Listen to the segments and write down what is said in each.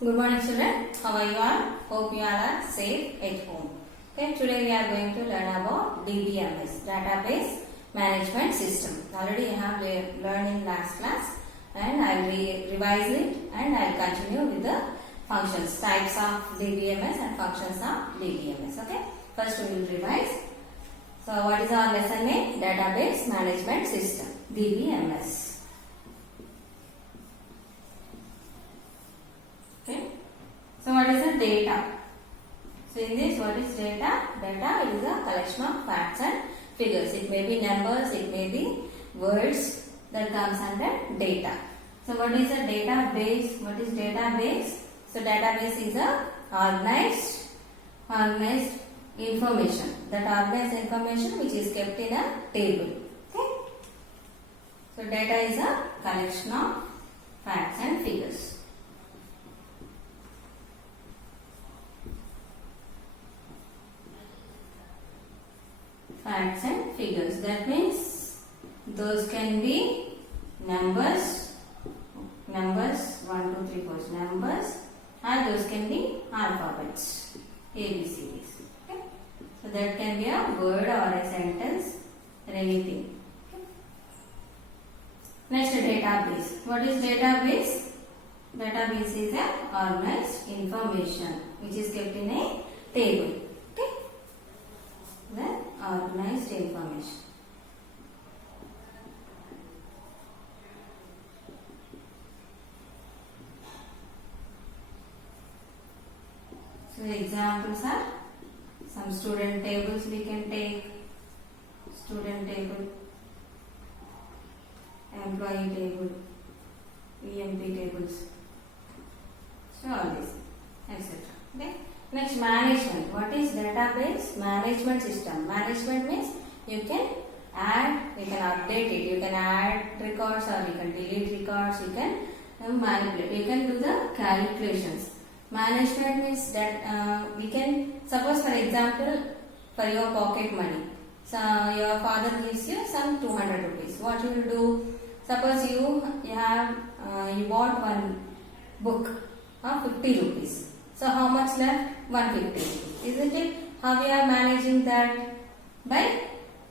Good morning children. How are you all? Hope you all are safe at home. Okay, today we are going to learn about DBMS, Database Management System. Already I have learned in last class and I will revise it and I will continue with the functions, types of DBMS and functions of DBMS. Okay, first we will revise. So what is our lesson name? Database Management System, DBMS. Okay. So what is the data? So in this, what is data? Data is a collection of facts and figures. It may be numbers, it may be words that comes under data. So what is a database? What is database? So database is a organized information. That organized information which is kept in a table. Okay. So data is a collection of facts and figures. Facts and figures. That means those can be numbers 1, 2, 3, 4 numbers, and those can be alphabets ABCDs. Okay. So that can be a word or a sentence or anything. Okay. Next, database. What is database? Database is a organized information which is kept in a table. Okay. The organized information. So examples are some student tables we can take, student table, employee table, EMP tables, so all this, etc. Okay. Next, management. What is database management system? Management means you can add, you can update it, you can add records or you can delete records, you can manipulate, you can do the calculations. Management means that we can, suppose for example, for your pocket money, so your father gives you some 200 rupees. What you will do? Suppose you bought one book of 50 rupees. So how much left? 150, isn't it? How we are managing that? By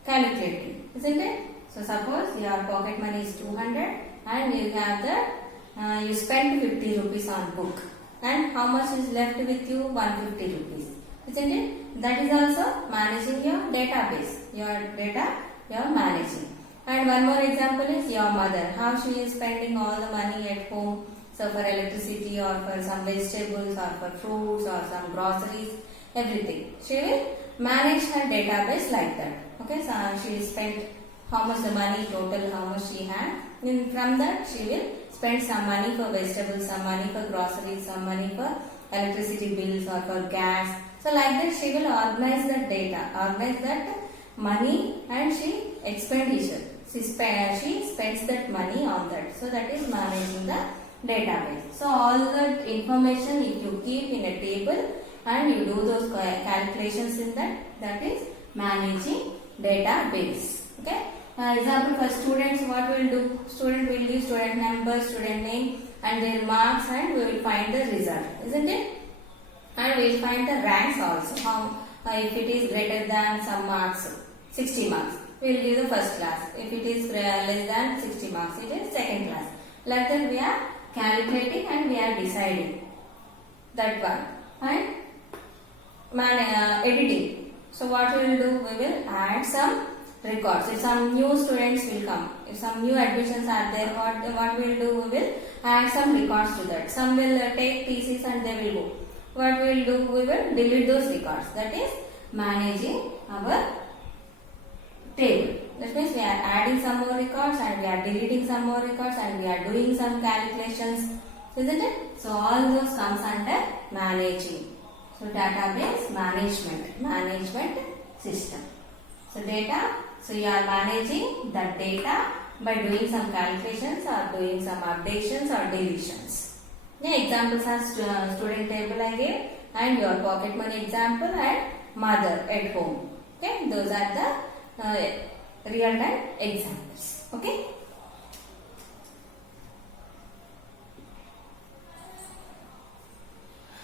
calculating, isn't it? So suppose your pocket money is 200 and you have the you spent 50 rupees on book, and how much is left with you? 150 rupees, isn't it? That is also managing your database. Your data you are managing. And one more example is your mother. How she is spending all the money at home. So for electricity or for some vegetables or for fruits or some groceries, everything. She will manage her database like that. Okay, so she spent how much the money total, how much she had. And from that she will spend some money for vegetables, some money for groceries, some money for electricity bills or for gas. So like that she will organize that data, organize that money and she expenditure. She spends that money on that. So that is managing the database. So all that information if you keep in a table and you do those calculations in that, that is managing database. Okay. Example for students, what we will do? Student will give student number, student name and their marks, and we will find the result, isn't it? And we will find the ranks also. How if it is greater than some marks, 60 marks, we will give the first class. If it is less than 60 marks, it is second class. Like that we are calculating and we are deciding that one. And editing. So what we will do? We will add some records. If some new students will come, if some new admissions are there, what we will do? We will add some records to that. Some will take TCs and they will go. What we will do? We will delete those records. That is managing our table. That means we are adding some more records and we are deleting some more records and we are doing some calculations, isn't it? So all those comes under managing. So database management system. So data, so you are managing the data by doing some calculations or doing some updations or deletions. The examples are student table I gave and your pocket money example and mother at home. Okay, those are the real time examples. Okay.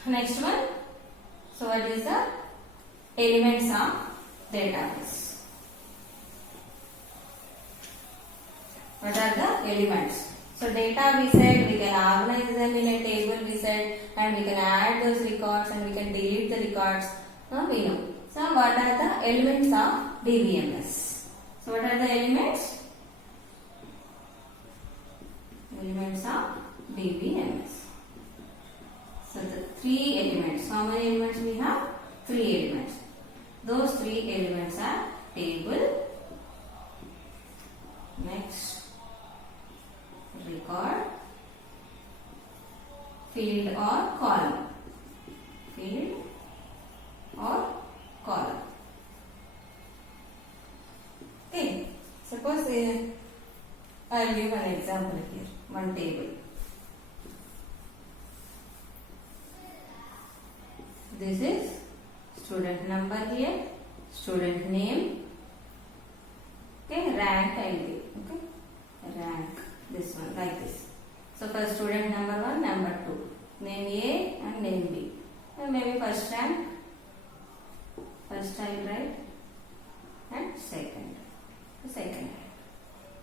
Next one. So what is the elements of database? What are the elements? So data we said we can organize them in a table we said, and we can add those records and we can delete the records. We know. So what are the elements of DBMS? So what are the elements? Elements of DBMS. So the 3 elements. How many elements we have? 3 elements. Those 3 elements are table, next record, field or column. Field or column. Okay. Suppose I will give an example here. One table. This is student number here, student name, okay, rank I will give, okay, rank, this one, like this. So for student number 1, number 2, name A and name B, and maybe first rank, first I will write, and second rank,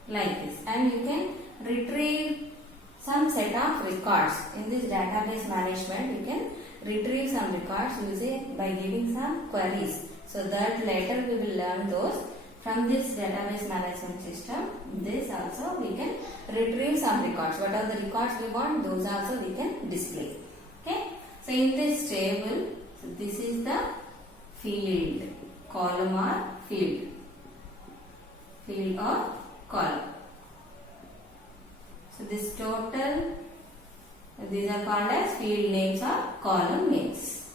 like this. And you can retrieve some set of records. In this database management, you can retrieve some records using by giving some queries. So that later we will learn those from this database management system. This also we can retrieve some records. What are the records we want? Those also we can display. Okay. So in this table, so this is the field, column or field, field or column. So this total, these are called as field names or column names.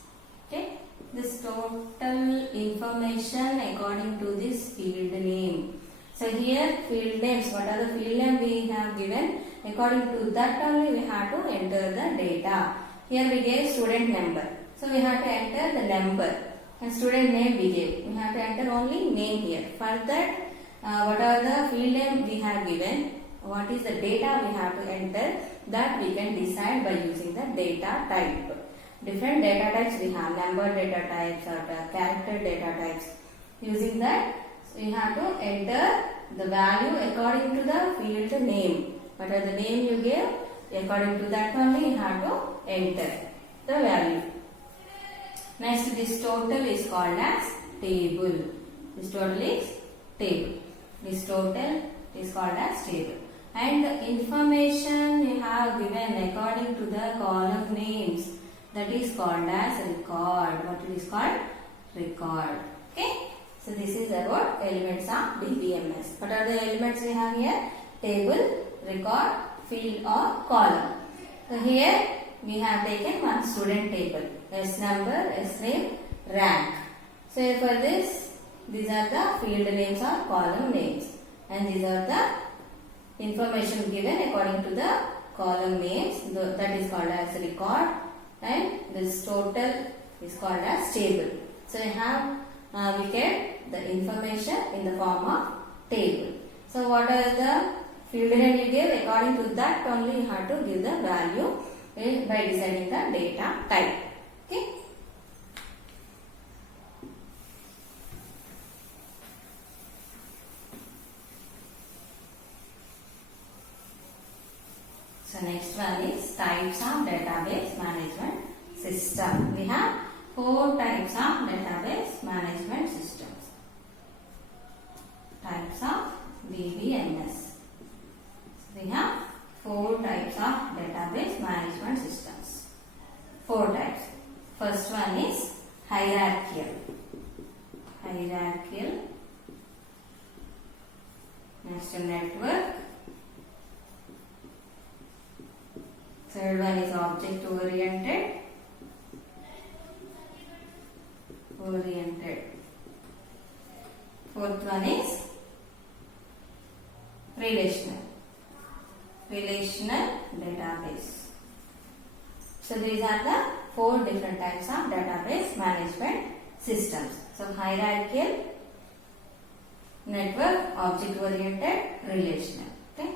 Okay. This total information according to this field name. So here field names, what are the field names we have given? According to that only we have to enter the data. Here we gave student number. So we have to enter the number. And student name we gave. We have to enter only name here. For that, what are the field name we have given? What is the data we have to enter? That we can decide by using the data type. Different data types we have, number data types or character data types. Using that, we have to enter the value according to the field name. What are the name you gave? According to that only you have to enter the value. Next, this total is called as table. This total is table. This total is called as table. And the information you have given according to the column names, that is called as record. What it is called? Record. Okay. So this is about elements of DBMS. What are the elements we have here? Table, record, field or column. So here we have taken one student table. S number, S name, rank. So for this, these are the field names or column names. And these are the information given according to the column names. That is called as record. And this total is called as table. So we have we get the information in the form of table. So what are the field name you give? According to that only you have to give the value by deciding the data type. Okay. So next one is types of database management system. We have 4 types of database management systems. Types of DBMS. We have 4 types of database management systems. 4 types. First one is hierarchical. Hierarchical. Next, network. Third one is object oriented. Fourth one is relational database. So these are the 4 different types of database management systems. So hierarchical, network, object oriented, relational. Okay.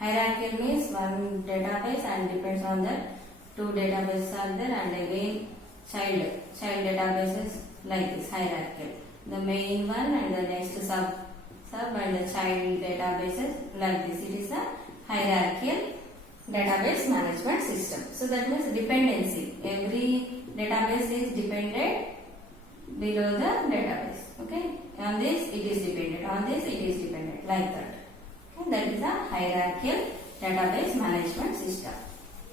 Hierarchical means one database and depends on that two databases are there, and again child databases like this hierarchical. The main one and the next sub and the child databases like this. It is a hierarchical database management system. So that means dependency. Every database is dependent below the database. Okay. On this it is dependent. On this it is dependent. Like that. Okay. That is a hierarchical database management system.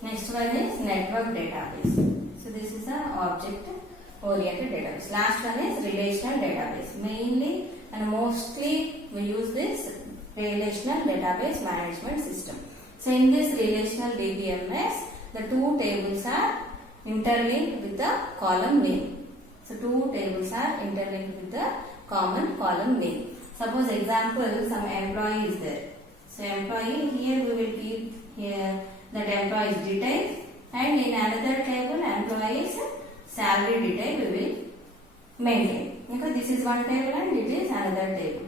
Next one is network database. So this is a object oriented database. Last one is relational database. Mainly and mostly we use this relational database management system. So in this relational DBMS, the two tables are interlinked with the column name. So two tables are interlinked with the common column name. Suppose example, some employee is there. So employee, here we will keep here that employee's details, and in another table employee's salary detail we will maintain. Because this is one table and it is another table.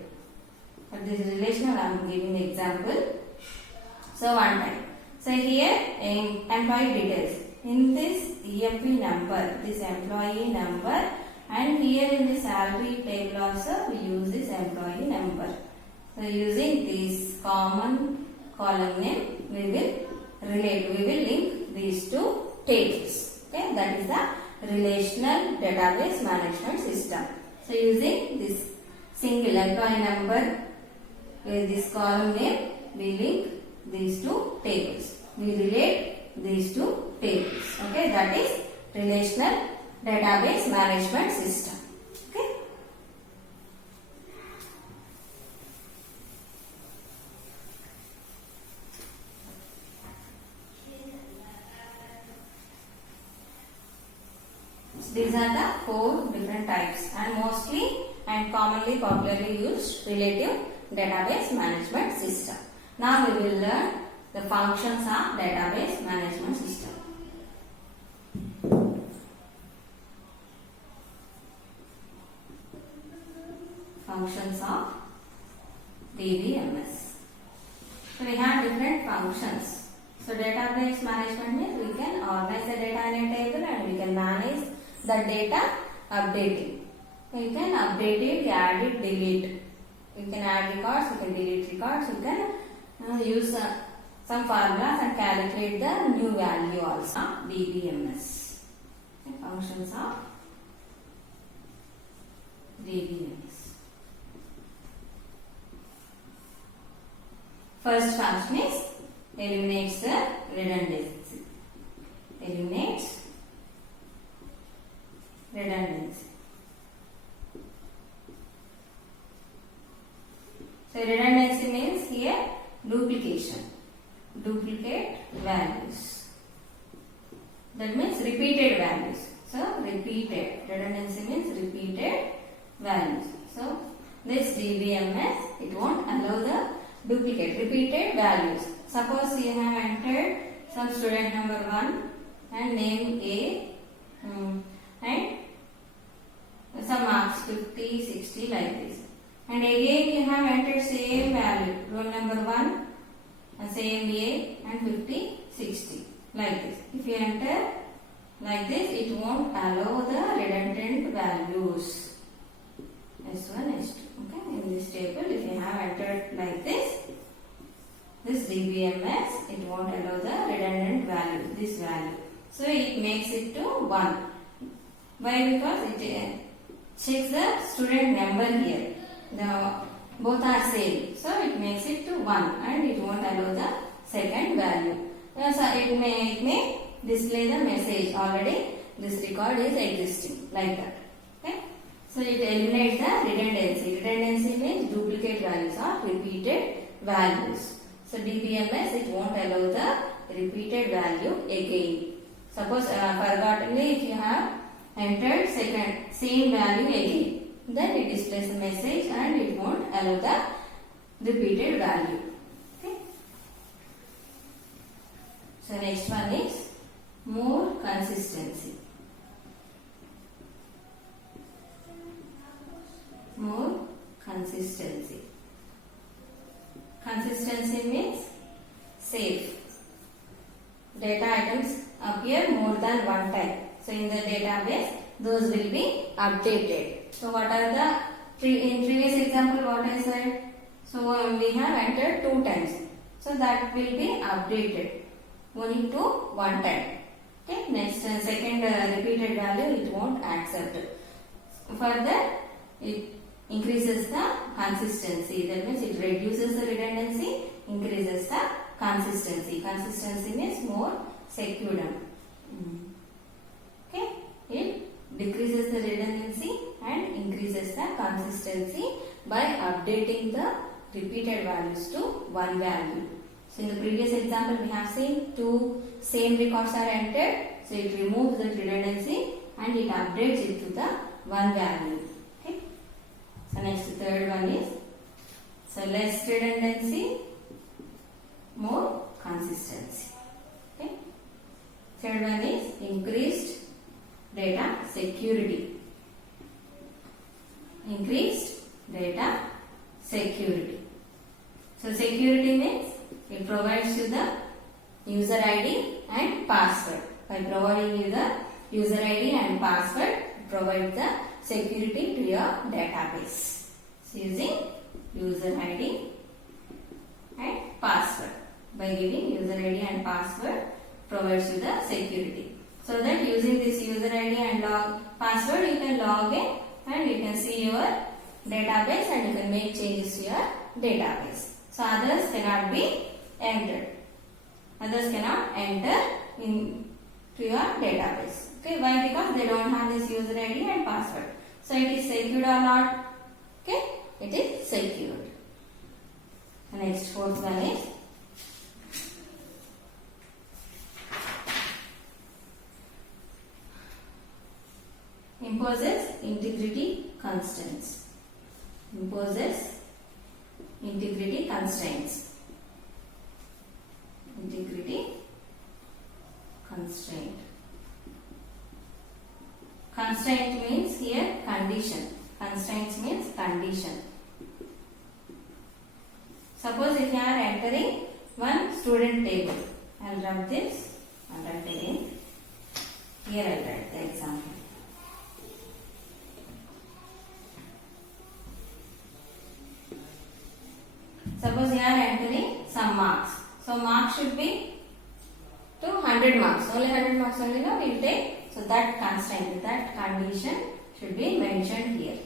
But this is relational, I am giving example. So one time. So here in employee details. In this EFP number, this employee number, and here in the salary table also we use this employee number. So using this common column name we will link these two tables. Okay, that is the relational database management system. So using this single employee number with this column name, we link these two tables. We relate these two tables. Okay, that is relational database management system. Okay. So these are the four different types and mostly and commonly popularly used relative database management system. Now we will learn the functions of database management system. Functions of DBMS. So we have different functions. So database management means we can organize the data in a table and we can manage the data updating. You can update it, add it, delete. You can add records, you can delete records, you can use some formulas and calculate the new value also. DBMS. Okay, functions of DBMS. First function is eliminates the redundancy. Eliminates redundancy. So redundancy means here duplication. Duplicate values. That means repeated values. So repeated. Redundancy means repeated values. So this DBMS, it won't allow the duplicate, repeated values. Suppose you have entered some student number 1 and name A and some marks 50, 60 like this. And again you have entered same value, roll number 1 and same A and 50, 60 like this. If you enter like this, it won't allow the redundant values. S1, S2. Okay, in this table, if you have entered like this DBMS, it won't allow the redundant value, this value. So it makes it to 1. Why? Because it checks the student number here. Both are same. So it makes it to 1 and it won't allow the second value. So it may display the message already this record is existing like that. Okay. So it eliminates the redundancy. Redundancy means duplicate values or repeated values. So DBMS, it won't allow the repeated value again. Suppose forgottenly if you have entered same value again, then it displays a message and it won't allow the repeated value. Okay. So next one is more consistency. More consistency. Consistency means safe. Data items appear more than one time. So in the database, those will be updated. So what are the, in previous example what I said? So we have entered 2 times. So that will be updated only to one time. Okay, next second repeated value it won't accept. Further, it increases the consistency. That means it reduces the redundancy, increases the consistency. Consistency means more secure. Okay, it decreases the redundancy and increases the consistency by updating the repeated values to one value. So in the previous example we have seen 2 same records are entered. So it removes the redundancy and it updates it to the one value. Okay. So next third one is, so less redundancy, more consistency. Okay. Third one is increased data security. Increased data security. So security means it provides you the user ID and password. By providing you the user ID and password, it provides the security to your database. So using user ID and password. By giving user ID and password, provides you the security. So that using this user ID and password, you can log in and you can see your database and you can make changes to your database. So others cannot be entered. Others cannot enter into your database. Okay, why? Because they don't have this user ID and password. So it is secured or not? Okay, it is secured. The next fourth one is imposes integrity constraints. Imposes integrity constraints. Integrity constraint. Constraint means here condition. Constraints means condition. Suppose if you are entering one student table, I will rub this and write again. Here I will write the example. Suppose you are entering some marks. So marks should be to 100 marks. Only 100 marks only now we will take. So that constraint, that condition should be mentioned here.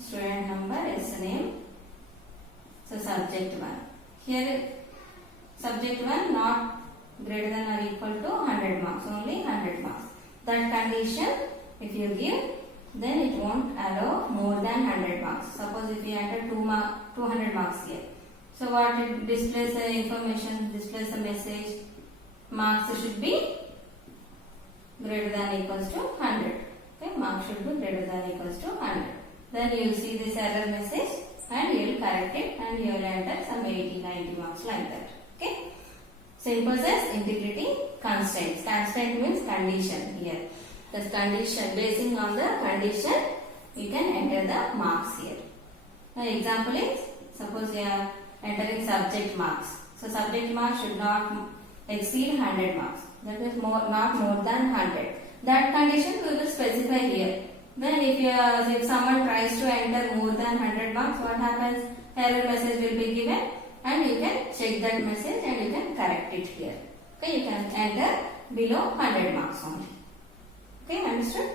Student number is name. So subject 1. Here subject 1 not greater than or equal to 100 marks. Only 100 marks. That condition if you give, then it won't allow more than 100 marks. Suppose if you enter 200 marks here. So what it displays the information, displays the message, marks should be greater than equals to 100. Okay, marks should be greater than equals to 100. Then you will see this error message and you will correct it and you will enter some 80, 90 marks like that. Okay. So imposes integrity constraints. Constraint means condition here. The condition, basing on the condition, you can enter the marks here. The example is, suppose you are entering subject marks. So subject marks should not exceed 100 marks. That is not more than 100. That condition we will specify here. Then if someone tries to enter more than 100 marks, what happens? Error message will be given and you can check that message and you can correct it here. Okay, you can enter below 100 marks only. Okay, understood?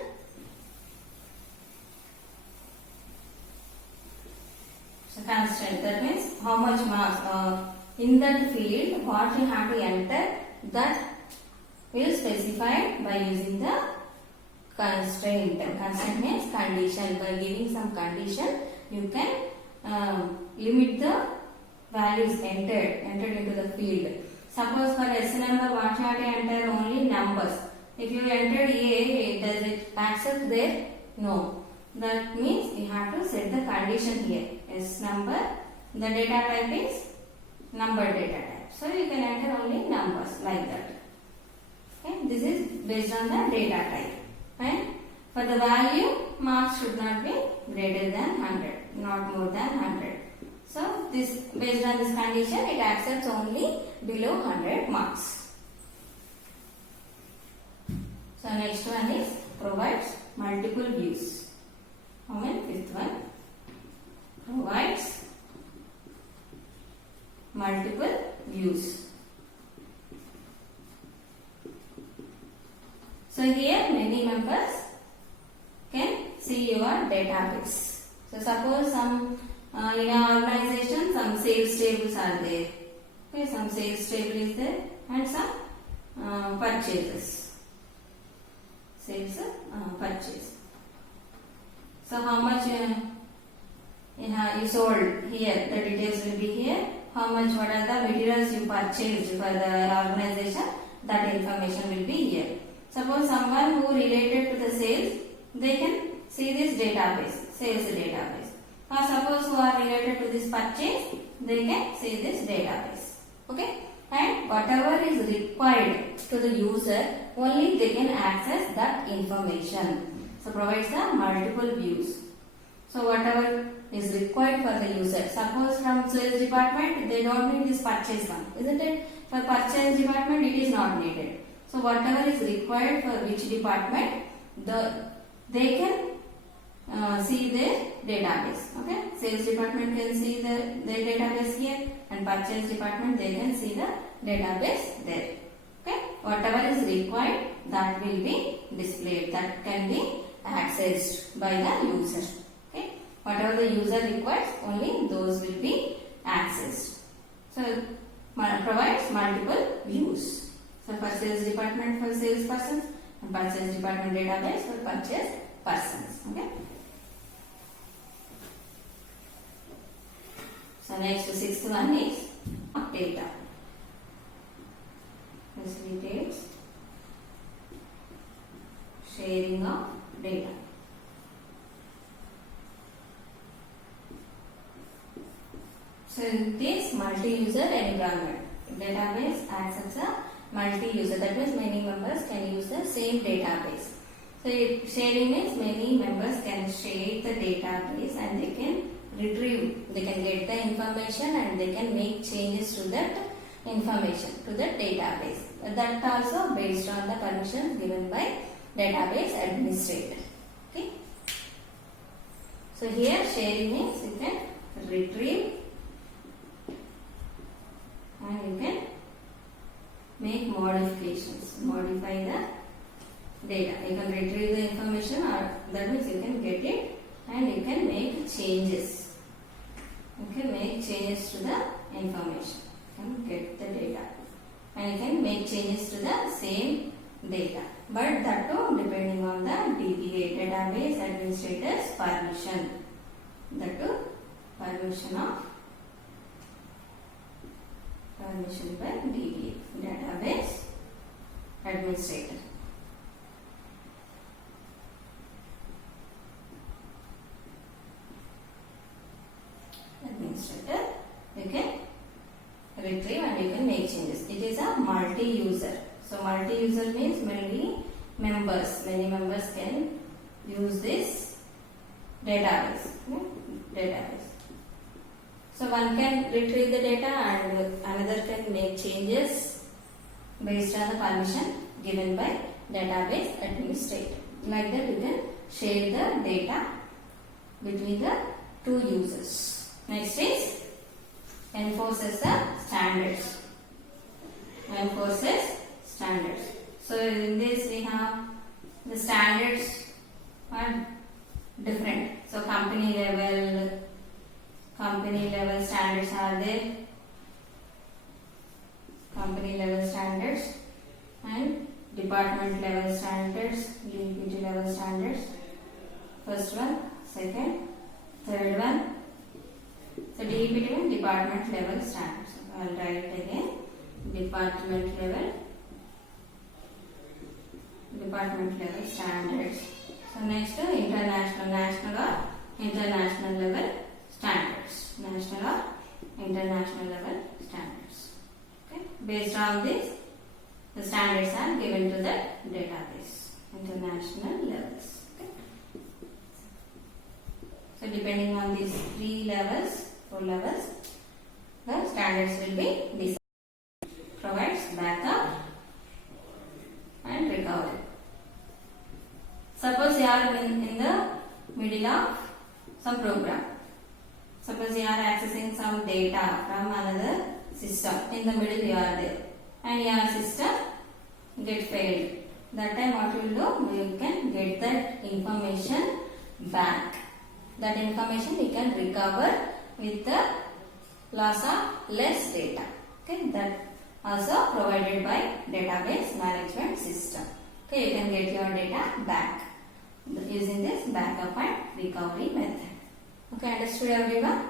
So constraint, that means how much marks in that field, what you have to enter, that will specify by using the constraint. Constraint means condition. By giving some condition, you can limit the values entered into the field. Suppose for S number, what you have to enter only numbers. If you entered A, does it accept there? No. That means you have to set the condition here. S number, the data type is number data type. So you can enter only numbers like that. Okay, this is based on the data type. And for the value, marks should not be greater than 100, not more than 100. So this, based on this condition, it accepts only below 100 marks. So next one is provides multiple views. How many? Fifth one. Provides multiple views. So here many members can see your database. So suppose some in an organization some sales tables are there. Okay, some sales table is there and some purchases. Sales purchase. So how much you sold here, the details will be here. How much, what are the materials you purchased for the organization, that information will be here. Suppose someone who related to the sales, they can see this database, sales database. Or suppose who are related to this purchase, they can see this database. Okay? And whatever is required to the user, only they can access that information. So provides the multiple views. So whatever is required for the user. Suppose from sales department, they don't need this purchase one, isn't it? For purchase department, it is not needed. So whatever is required for which department, they can see their database. Okay, sales department can see their database here, and purchase department they can see the database there. Okay, whatever is required, that will be displayed, that can be accessed by the user. Okay, whatever the user requires, only those will be accessed. So provides multiple views. So for sales department for sales persons, and purchase department database for purchase persons. Okay. So next, sixth one is data. Facilitates sharing of data. So in this multi-user environment, database accepts a multi-user. That means many members can use the same database. So sharing means many members can share the database and they can retrieve, they can get the information and they can make changes to that information, to the database. That also based on the permissions given by database administrator. Okay. So here sharing means you can retrieve and you can make modifications, modify the data. You can retrieve the information, or that means you can get it and you can make changes. You can make changes to the information and get the data, and you can make changes to the same data, but that too depending on the DBA, database administrator's permission. That too permission by DBA, database administrator. Administrator, you can retrieve and you can make changes. It is a multi-user. So multi-user means many members can use this database. So one can retrieve the data and another can make changes based on the permission given by database administrator. Like that you can share the data between the two users. Next is enforces the standards. Enforces standards. So in this we have the standards are different. So company level standards are there. Company level standards and department level standards, DPT level standards. First one, second, third one. So DPT means department level standards. I will write it again. Department level standards. So next international, national or international level standards. National or international level standards. Okay. Based on this, the standards are given to the database. International levels. Okay. So depending on these three levels, control levels, the standards will be decided. Provides backup and recovery. Suppose you are in the middle of some program. Suppose you are accessing some data from another system. In the middle you are there and your system get failed. That time what you will do? You can get that information back. That information you can recover with the loss of less data. Okay, that also provided by database management system. Okay, you can get your data back using this backup and recovery method. Okay, understood everyone?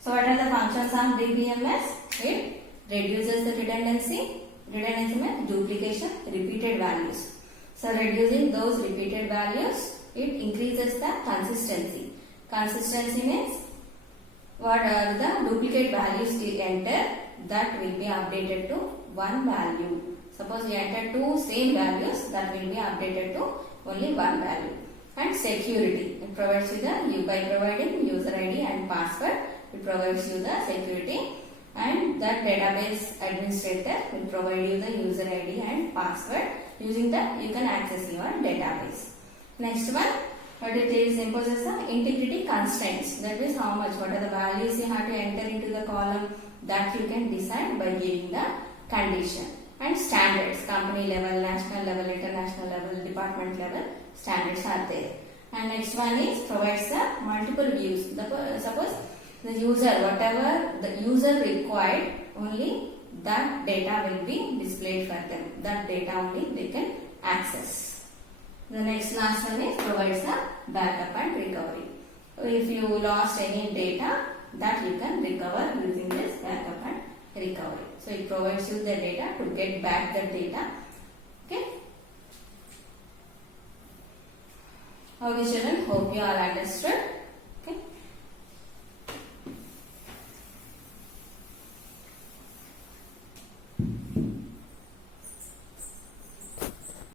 So what are the functions of DBMS? It reduces the redundancy. Redundancy means duplication, repeated values. So reducing those repeated values, it increases the consistency. Consistency means what are the duplicate values you enter, that will be updated to one value. Suppose you enter two same values, that will be updated to only one value. And security, it provides you by providing user ID and password, it provides you the security, and that database administrator will provide you the user ID and password. Using that you can access your database. Next one, what it is, imposes the integrity constraints. That is how much, what are the values you have to enter into the column, that you can decide by giving the condition. And standards, company level, national level, international level, department level, standards are there. And next one is provides the multiple views. Suppose the user, whatever the user required, only that data will be displayed for them. That data only they can access. The next last one is provides the backup and recovery. If you lost any data, that you can recover using this backup and recovery. So it provides you the data to get back the data. Okay. Okay children, hope you all understood.